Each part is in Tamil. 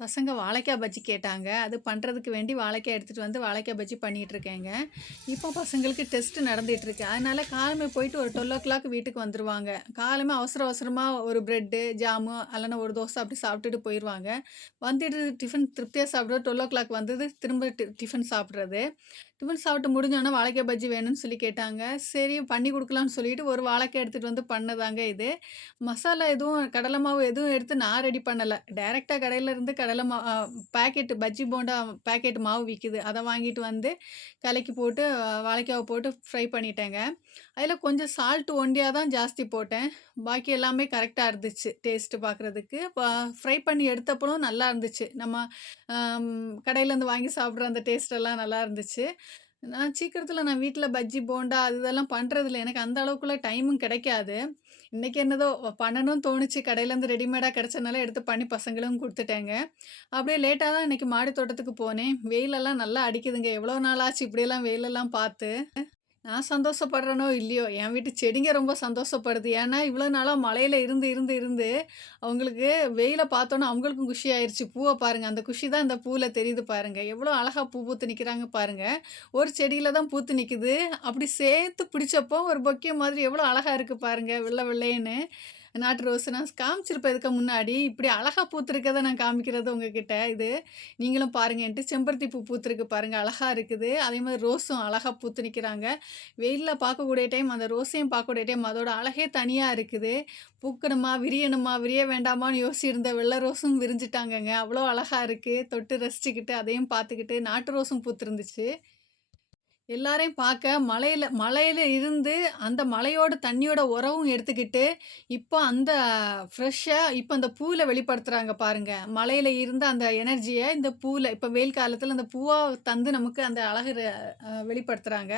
பசங்க வாழைக்காய் பஜ்ஜி கேட்டாங்க. அது பண்றதுக்கு வேண்டி வாழைக்காய் எடுத்துட்டு வந்து வாழைக்காய் பஜ்ஜி பண்ணிட்டுருக்கேங்க. இப்போ பசங்களுக்கு டெஸ்ட் நடந்துட்டுருக்கு. அதனால காலமே போயிட்டு ஒரு 12:00 வீட்டுக்கு வந்துருவாங்க. காலமே அவசர அவசரமா ஒரு பிரெட்டு, ஜாமு இல்லன்னா ஒரு தோசை அப்படி சாப்பிட்டுட்டு போயிருவாங்க. வந்துட்டு டிஃபன் திருப்தியா சாப்பிட 12:00 வந்தது திரும்ப டிஃபன் சாப்பிடுறது. டிஃபன் சாப்பிட்டு முடிஞ்சோனே வாழைக்காய் பஜ்ஜி வேணும்னு சொல்லி கேட்டாங்க. சரி பண்ணி குடுக்கலான்னு சொல்லிட்டு ஒரு வாழைக்காய் எடுத்துட்டு வந்து பண்ணதாங்க இது. மசாலா எதுவும் கடலை மாவு எதுவும் எடுத்து நான் ரெடி பண்ணல. டைரக்ட்டா கடையிலருந்து கடலை மா அ பாக்கெட் பஜ்ஜி போண்டா பாக்கெட் மாவு விக்குது. அத வாங்கிட்டு வந்து கலக்கி போட்டு வாழைக்காவ போட்டு ஃப்ரை பண்ணிட்டேங்க. அதில கொஞ்சம் சால்ட் ஒண்டியா தான் ஜாஸ்தி போட்டேன். பாக்கி எல்லாமே கரெக்ட்டா இருந்துச்சு. டேஸ்ட்டு பார்க்குறதுக்கு. ஃப்ரை பண்ணி எடுத்தப்பளும் நல்லா இருந்துச்சு. நம்ம அம் கடையிலேருந்து வாங்கி சாப்பிடுற அந்த டேஸ்ட் எல்லாம் நல்லா இருந்துச்சு. நான் வீட்ல பஜ்ஜி, போண்டா அது இதெல்லாம் பண்றதில்ல. எனக்கு அந்த அளவுக்குள்ள டைமும் கிடைக்காது. இன்னைக்கு என்னதோ பண்ணணும்னு தோணுச்சு. கடையிலேருந்து ரெடிமேடா கிடைச்சனால எடுத்து பண்ணி பசங்களும் குடுத்துட்டேங்க. அப்படியே லேட்டா தான் இன்னைக்கு மாடி தோட்டத்துக்கு போனேன். வெயிலெல்லாம் நல்லா அடிக்குதுங்க. எவ்வளோ நாள் ஆச்சு இப்படியெல்லாம் வெயிலெல்லாம் பார்த்து. நான் சந்தோஷப்படுறேனோ இல்லையோ, என் வீட்டு செடிங்க ரொம்ப சந்தோஷப்படுது. ஏன்னா, இவ்வளோ நாளா மழையில இருந்து அவங்களுக்கு வெயில பார்த்தோன்னே அவங்களுக்கும் குஷி ஆயிருச்சு. பூவ பாருங்க, அந்த குஷி தான் இந்த பூவுல தெரியுது பாருங்க. எவ்வளோ அழகா பூ பூத்து நிக்கிறாங்க பாருங்க. ஒரு செடியில தான் பூத்து நிக்குது. அப்படி சேர்த்து பிடிச்சப்போ ஒரு பொக்கே மாதிரி எவ்வளோ அழகா இருக்கு பாருங்க. வெள்ள வெள்ளேன்னு. நாட்டு ரோஸ் நான் காமிச்சிருப்பேன் இதுக்கு முன்னாடி. இப்படி அழகா பூத்திருக்கத நான் காமிக்கிறது உங்ககிட்ட. இது நீங்களும் பாருங்கன்ட்டு செம்பருத்தி பூ பூத்திருக்கு பாருங்க. அழகா இருக்குது. அதேமாதிரி ரோஸும் அழகா பூத்து நிக்கிறாங்க. வெயில்ல பார்க்கக்கூடிய டைம் அந்த ரோஸையும் பார்க்கக்கூடிய டைம் அதோட அழகே தனியா இருக்குது. பூக்கணுமா, விரியணுமா, விரிய வேண்டாமான்னு யோசிச்சிருந்த வெள்ள ரோஸும் விரிஞ்சுட்டாங்கங்க. அவ்வளோ அழகா இருக்கு. தொட்டு ரசிச்சுக்கிட்டு, அதையும் பார்த்துக்கிட்டு நாட்டு ரோஸும் பூத்திருந்துச்சு. எல்லாரையும் பார்க்க மலையில மலையில இருந்து அந்த மலையோட தண்ணியோட உரவும் எடுத்துக்கிட்டு, இப்போ அந்த ஃப்ரெஷ்ஷா இப்ப அந்த பூல வெளிப்படுத்துறாங்க பாருங்க. மலையில இருந்த அந்த எனர்ஜிய இந்த பூல இப்ப வெயில் காலத்துல அந்த பூவா தந்து நமக்கு அந்த அழகு வெளிப்படுத்துறாங்க.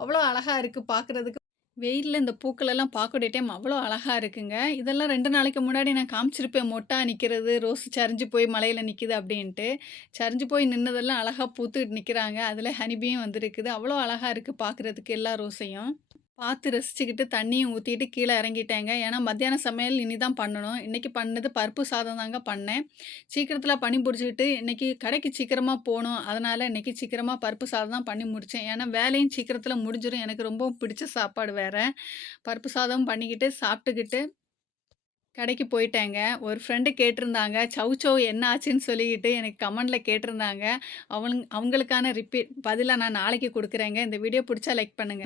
அவ்வளோ அழகா இருக்கு பார்க்குறதுக்கு. வெயில்ல இந்த பூக்களெல்லாம் பார்க்கக்கூடிய டைம் அவ்வளோ அழகா இருக்குங்க. இதெல்லாம் 2 நாளைக்கு முன்னாடி நான் காமிச்சிருப்பேன். மொட்டா நிக்கிறது, ரோஸ் சரிஞ்சு போய் மழையில நிக்குது அப்டின்ட்டு. சரிஞ்சு போய் நின்னதெல்லாம் அழகா பூத்துட்டு நிக்கிறாங்க. அதில ஹனிபியும் வந்திருக்குது. அவ்வளோ அழகா இருக்கு பார்க்குறதுக்கு எல்லா ரோஸையும். பார்த்து ரசிச்சுக்கிட்டு தண்ணியும் ஊத்திட்டு கீழ இறங்கிட்டேங்க. ஏன்னா மத்தியான சமையல் இனி தான் பண்ணணும். இன்னைக்கு பண்ணது பருப்பு சாதம் தாங்க பண்ணேன். சீக்கிரத்தில பண்ணி முடிச்சுக்கிட்டு இன்னைக்கு கடைக்கு சீக்கிரமா போணும். அதனால இன்னைக்கு சீக்கிரமா பருப்பு சாதம் தான் பண்ணி முடிச்சேன். ஏன்னா வேலையும் சீக்கிரத்தில முடிஞ்சிரும். எனக்கு ரொம்பவும் பிடிச்ச சாப்பாடு வேற. பருப்பு சாதம் பண்ணிக்கிட்டு, சாப்பிட்டுக்கிட்டு கடைக்கு போயிட்டேங்க. ஒரு ஃப்ரெண்டு கேட்டிருந்தாங்க. சவ் சவ் என்ன ஆச்சுன்னு சொல்லிக்கிட்டு எனக்கு கமெண்ட்ல கேட்டிருந்தாங்க. அவங்களுக்கான பதிலா நான் நாளைக்கு குடுக்குறேங்க. இந்த வீடியோ புடிச்சா லைக் பண்ணுங்க.